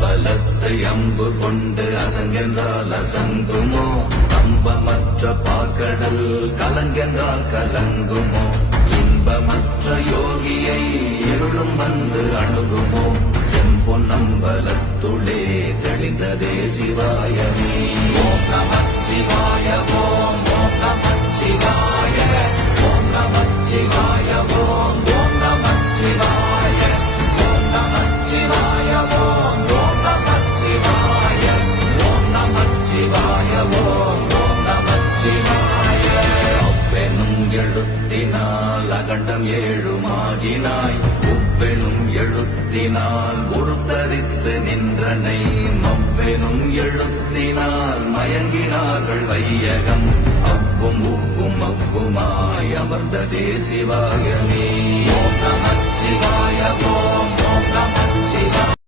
பலத்தை அம்பு கொண்டு அசங்கென்றால் அசங்குமோ? நம்பமற்ற பாக்கடல் கலங்கென்றால் கலங்குமோ? இன்பமற்ற யோகியை இருளும் வந்து அணுகுமோ? செம்பொன்னம்பலத்துளே தெளிந்ததே சிவாயமே. ஓம் நமச்சிவாய ஓம் ஓம் நமச்சிவாய ஓம் நமச்சிவாய ஓம் ஓம் நமச்சிவாய ஓம் நமச்சிவாய ஓம் ஓம் நமச்சிவாய ஓம் நமச்சிவாய ஓம் ஓம் நமச்சிவாய. அப்பெனும் எழுத்தினால் அகண்டம் ஏழுமாகினாய், உப்பெனும் எழுத்தினால் உருத்தரித்து நின்றனை, மப்பெனும் எழுத்தினால் மயங்கினார்கள் வையகம். அப்பும் உப்பும் அப்புமாய் அமர்ந்ததே சிவாயமே. ஓம் நமச்சிவாய ஓம் ஓம் நமச்சிவாய.